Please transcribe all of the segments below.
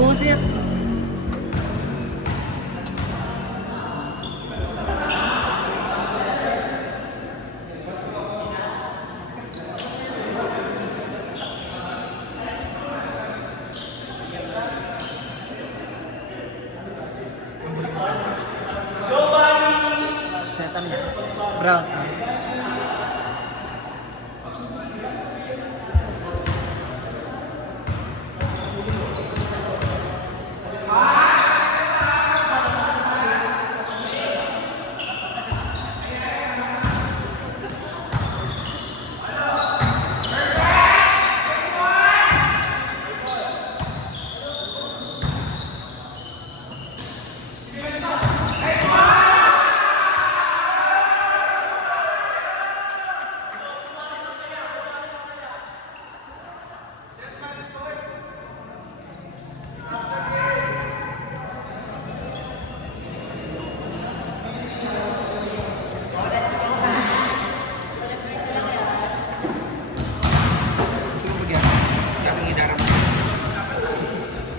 busit. Setan brown.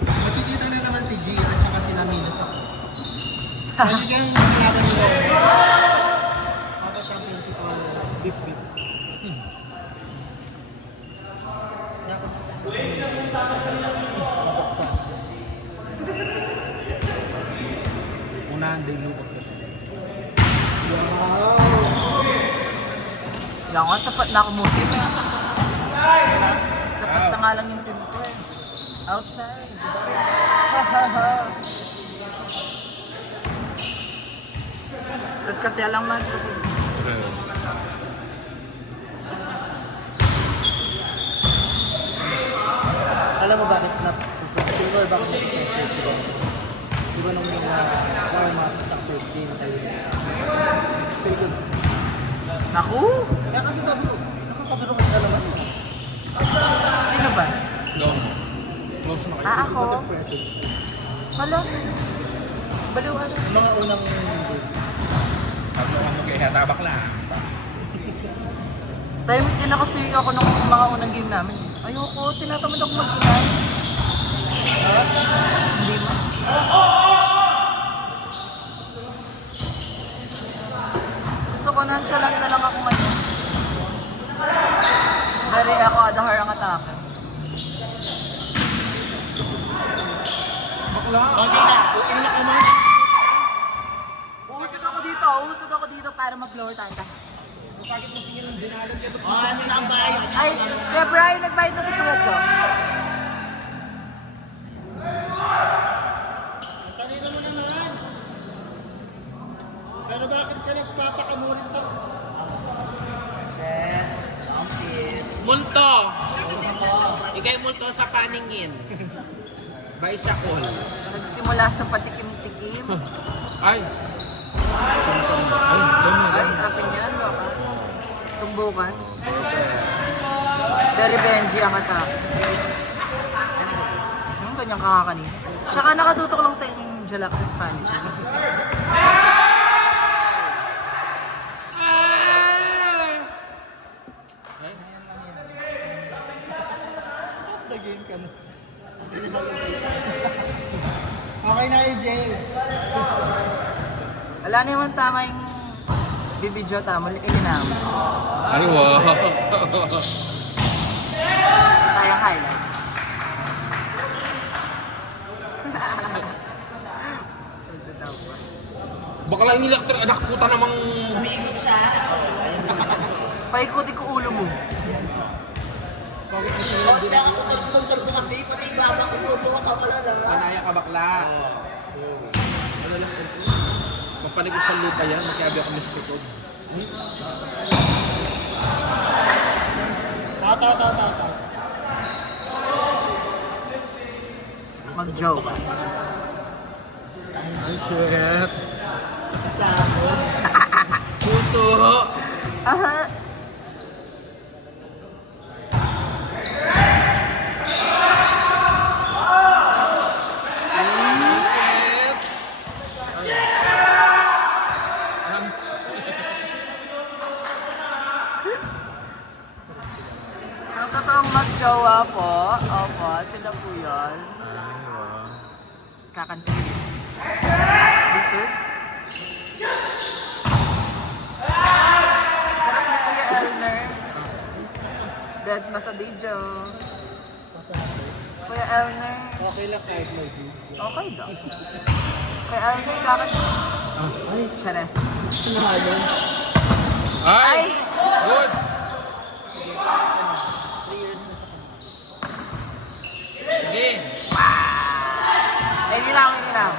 Makikita na naman si G at saka si Lamina sa Talagang laban nila. Papa Championship o Bip Bip. Mabuksa. Unahan din lupot kasi. Wow! Yan nga, sapat na ako motive. Sapat na nga lang yung team ko eh. Outside. At kasi alam mag... Alam mo bakit na-pupusin or bakit na-pupusin ko? Di ba nung warm-up at first game tayo? Feel good. Naku! Kaya kasi sabi ko, nakakabiro ka naman. Sino ba? Long. Close na kayo. Ah, ako? Bakit present? Hala? Baliwan. Mga unang game. Tatlo ang magkahihatabak lang. Timing din ako kasi ako nung mga unang game namin. Ayoko, tinatamad ako mag-inay. Hindi mo. Gusto ko nonchalant na lang ako ngayon. Dari ako adahar ang atake. Bakla. Okay na. Uin na ka mo. Uusog ako dito para mag-lower tayo. Bakit mo singin ng dinalag yan? Ano ang bayad? Ay, kaya Brian, nagbayad na si Kuya Cho. Ang kanina mo naman. Pero bakit ka nagpapakamulit sa... Multo! Ikay multo sa paningin. Bicycle. Nagsimula sa patikim-tikim. Ay! Sumusong na. Ay, dami. Ay, api niyan, baka. Tumbukan. Very Benji ang atake. Yung kanyang kakakanina. Tsaka nakatutok lang sa inyong jalak at fan. Nag-game ka na. Okay na AJ. Wala naman tama yung bibidyo tama, ilinam. Ano wow? Sayang highlight. Ito daw ba? Baka lang nilakter, anak puta namang... Umiikot siya. Paikuti ko ulo mo. Bakit mo singin ng Kaya dinalag? ako turbo kasi, pati yung baba ko turbo ka malala. Panaya ka bakla. Ano lang ito? Mapaligid sa lupa yan, makiabi ako mispikod. Tao. Mag-joke. Ay, shit. Kasama. Puso! Aha. Ang totoong mag-jowa po. Opo, sila po yun. Ay, wow. kakanta. Dessert. Sarap ni Kuya Elmer. Dead ma sa video. Kuya Elmer. Okay lang kahit may video. Okay daw. Kuya Elmer, kakanta. Ay, Chares. nahalo. Ay! Good! Sige. Hindi lang, hindi lang.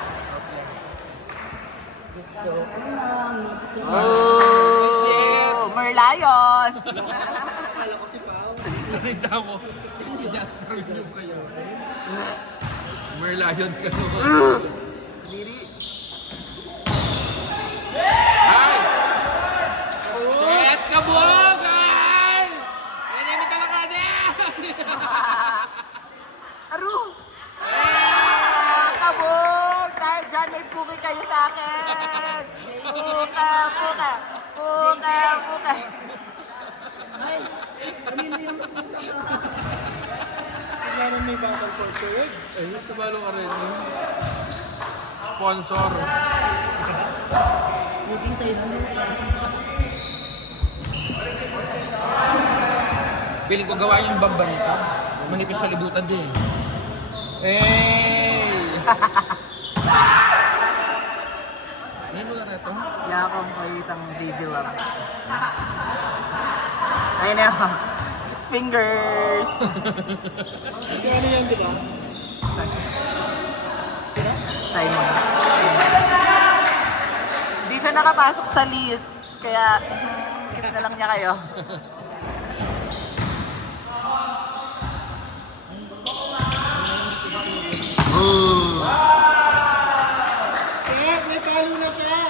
Gusto ko lang magsimula. Oh, Merlion. Akala ko si Pao. Nakita mo. Jasper Review kayo. Merlion ka naman. Liri. Ay! Shit! Kabog! Ay! Enemy talaga din! Aro! Kabog! Dahil dyan may puki kayo sa akin! Puka, puka! Puka, puka! Ay, kanino yung pupunta ka? Kanya na may battle for third. Ay, tumalo ka rin. Sponsor. Booking tayo na. Piling ko gawa yung bamba nito. Manipis sa libutan din. Hey! Ngayon mo na ito? Yakang kayitang baby love. Ayun na yun. 6 fingers! Hindi ano yan, di ba? Sino? Simon. Hindi siya nakapasok sa list. Kaya, kiss na lang niya kayo. Shit, may palo na siya.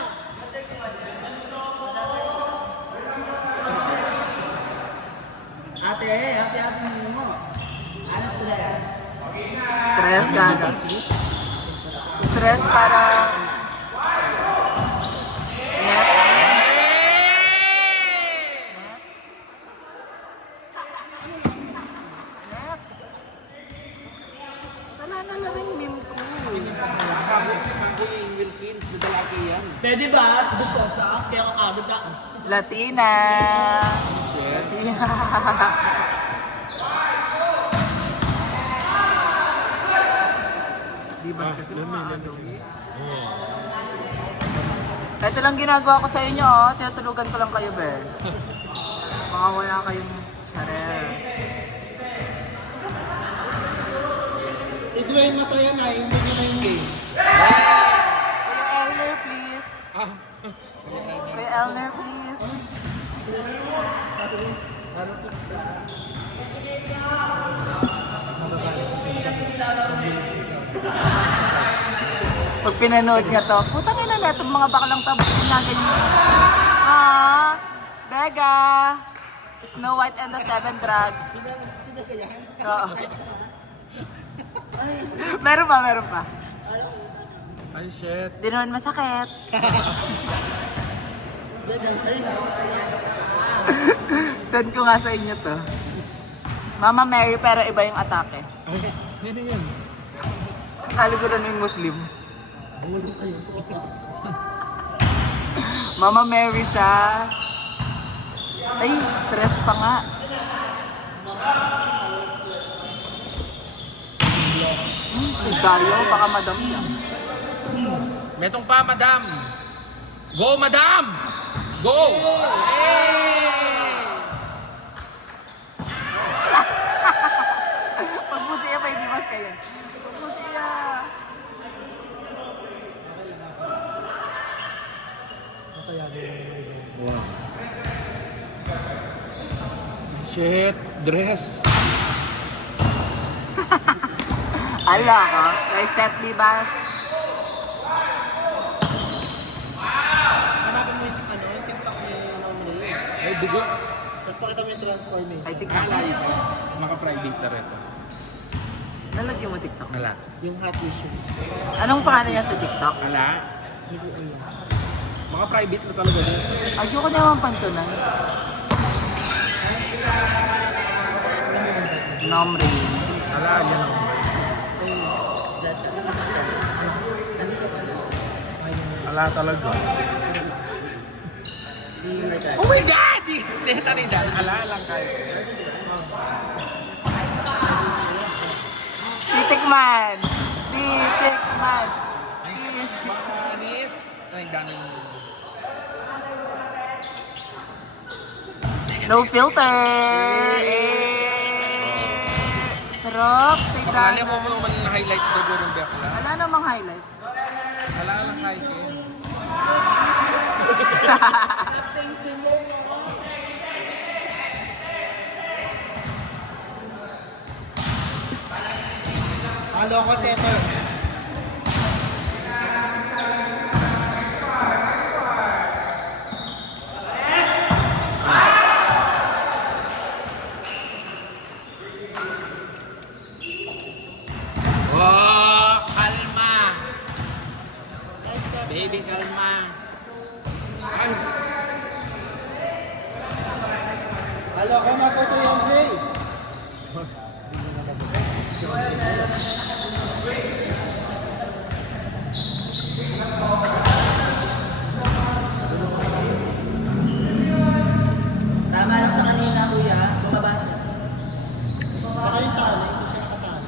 Ate, happy mo. Ano stress? Stress gaga. Stress para... Net. Net. Wala na lang yung meme ko. Ako yung Wilkins, madalaki yan. Pwede ba? Bisyosa? Kaya ka kagad ka. Latina. Latina. Di ba kasi maano? Ito lang ginagawa ko sa inyo, oh. Tinutulugan ko lang kayo, be. Baka wala kayong chares. Si Dwayne masaya na, hindi niya na yung game. Kuya Elner, please. Ah, Kuya Elner, please. Pag pinanood niya to, putang ina na itong mga baklang tabos na ganyan. Ah, Bega. Snow White and the Seven Drugs. Sino kaya? Oo. Meron pa, meron pa. ay shit. Di naman masakit. Send ko nga sa inyo to. Mama Mary pero iba yung atake. Ay, nene yan. Kaliguran yung Muslim. Mama Mary siya. Ay, tres pa nga. Tayo, baka madami yan. Metong pa, madam. Go, madam! Go! Pagpusiya, may bimas kayo. Pagpusiya. Masaya din yung may game. Wow. Shit, dress. Ala ka, may set bibas. Hanapin mo yung, ano, yung TikTok ni Nomre. Ay, dugo. Tapos pakita mo yung transformation. Ay, TikTok. Maka-private na rin ito. Nalagyan mo TikTok. Ala. Yung hot issues. Anong pangalan niya sa TikTok? Ala. Hindi ko alam. Maka-private na talaga din. Ayoko naman pantunan. Nomre. Ala, yan ang Just, Wala talaga. See you later. Oh my God! Hindi, tani dyan. Ala lang kayo. Titikman! Titikman! Manis. Ay, dami. No filter! Sarap! Baka Tignan. mo naman na-highlight ko doon ng Bekla. Wala namang highlights. Wala lang kayo. Halo ko, Seto. Oh, kalma. Baby, kalma. Ay, Halo ko na po to yung Jay. Tama lang sa kanina, kuya. Bumaba siya. Baka yung tali. Hindi siya nakatali.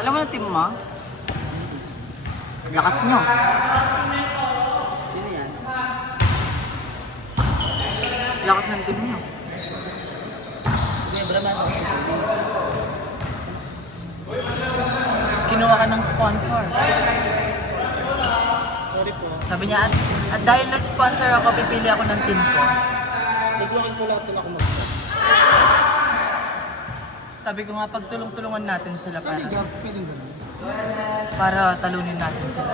Alam mo na team mo? Lakas nyo. Sino yan? Lakas ng team nyo. Miyembro man ako. Kinuha ka ng sponsor. Sorry po. Sabi niya, at dahil nag-sponsor ako, pipili ako ng team ko. Bigyan ko lahat sila kumusta. Sabi ko nga, pagtulong-tulungan natin sila Saan para, yung pwedeng ganun? para talunin natin sila.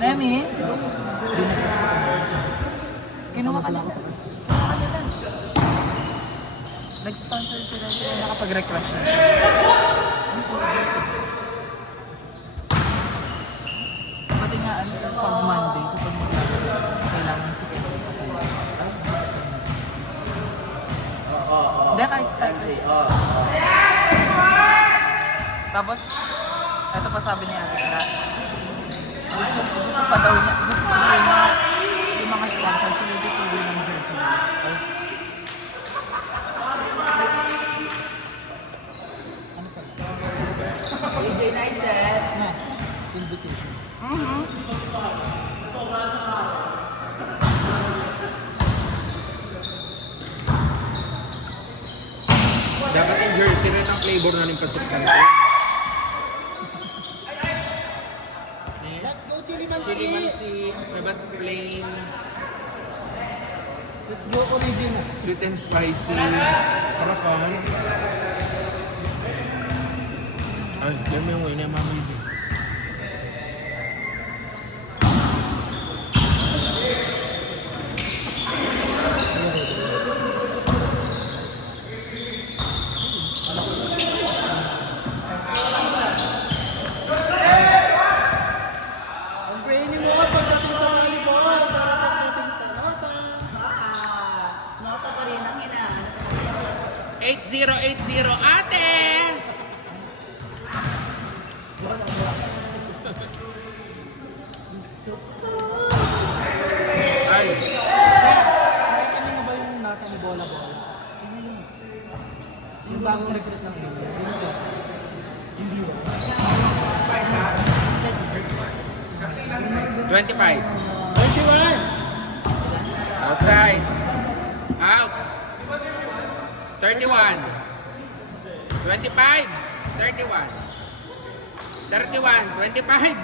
Nemi? Kinuha ka lang. Nag-sponsor sila, sila nakapag-request siya. Pati nga, ano, pag Monday, kapag maglalaro, kailangan si Kevin kasi. Hindi, kahit Saturday. Tapos, ito pa sabi niya Ate Kara, gusto pa daw niya, yung mga sponsor, sila dito ng jersey nila. Ano pa? DJ Nice set. Na, invitation. dapat yung jersey rin ang flavor na ng Pacific Canton. Let's go, Chili Mansi! Chili mansi, dapat plain, Let's go, original. sweet and spicy. Para ka. Ay, dami yung wine na mami. Ang brainy mo pagdating sa volleyball, para pagdating sa nota. Nota pa rin ang ina. 8080 ate! Ay, Nakita niyo ba yung nata ni Bola Bola? Yung bagong recruit ng Asia. Yung nata. Hindi ba? 25. 31! Outside. Out. 31. 25. 31. 31. 25.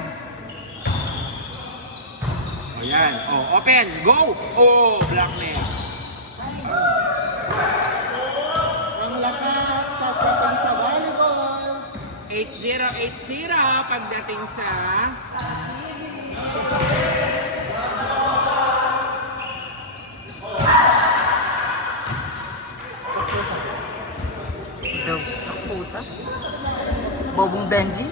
Ayan. Oh, open. Go. Oh, blackmail. Ang lakas pagdating sa volleyball. 8080 pagdating sa The Benji?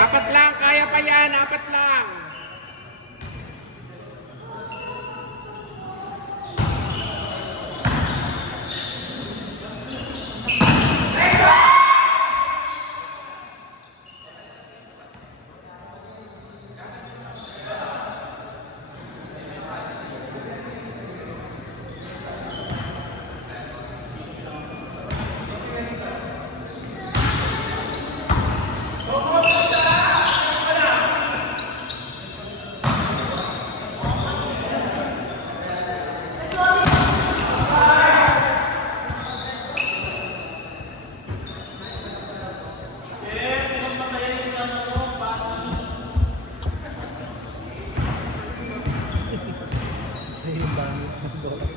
Apat lang, kaya pa yan, apat lang. Sa yung bangit ng bola.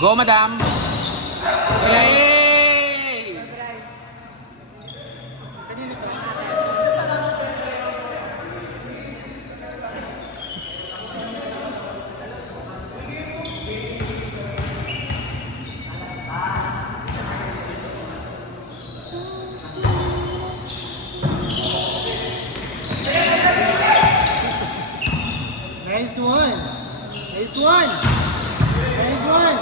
Go, madam. Yay! Kanino to? Nice one! Nice one! Nice one!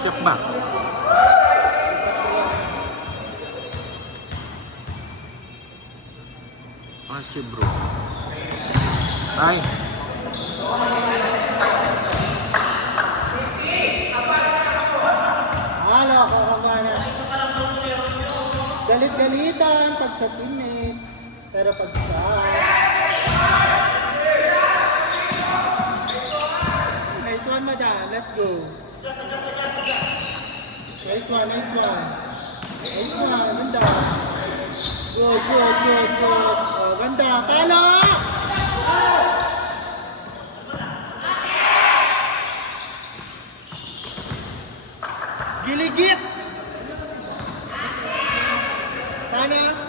Siyak ba? Ah, si bro. Ay. Halo ako kamana. Galit-galitan pag sa teammate. Pero pag sa... Nice one, madam. Let's go. Nice one, nice one. Nice one, ganda. Good, good, good, good. Oh, ganda. Palo! Giligit! Paano?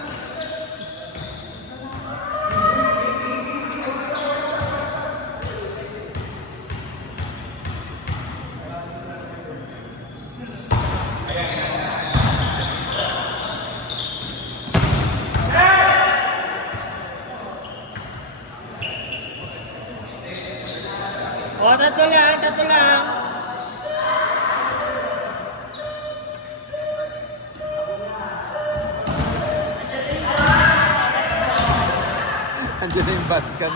O, tatlo lang, tatlo lang. Andiyan na yung basket.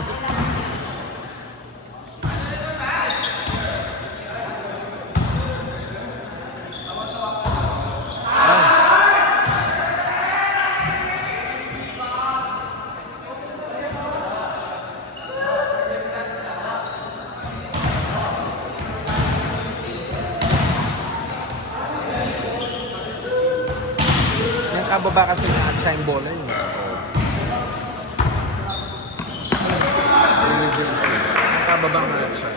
Yung kababa kasi na at yung bola yun. Yung kababa nga at siya.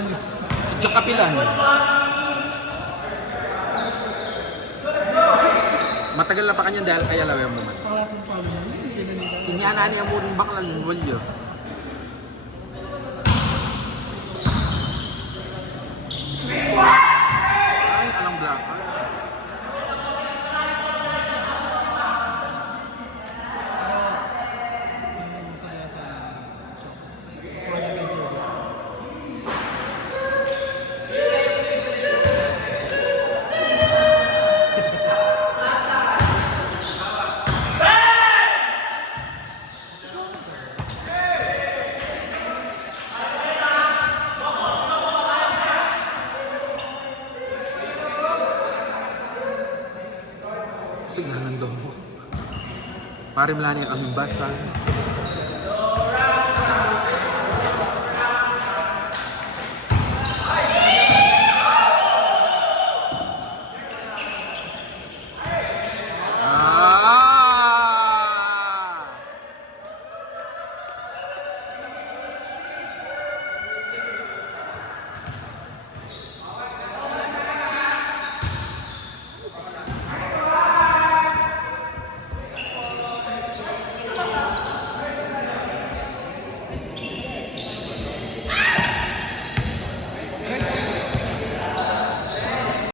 naman yun. Diyan kapilan. Matagal na pa kanya dahil kaya lawe mo man. Ang lasang problem mo. Inyana niya mo rin bakla yung walyo. Ay, alang blaka. Signalan daw mo. Pare Melania ang imbasan.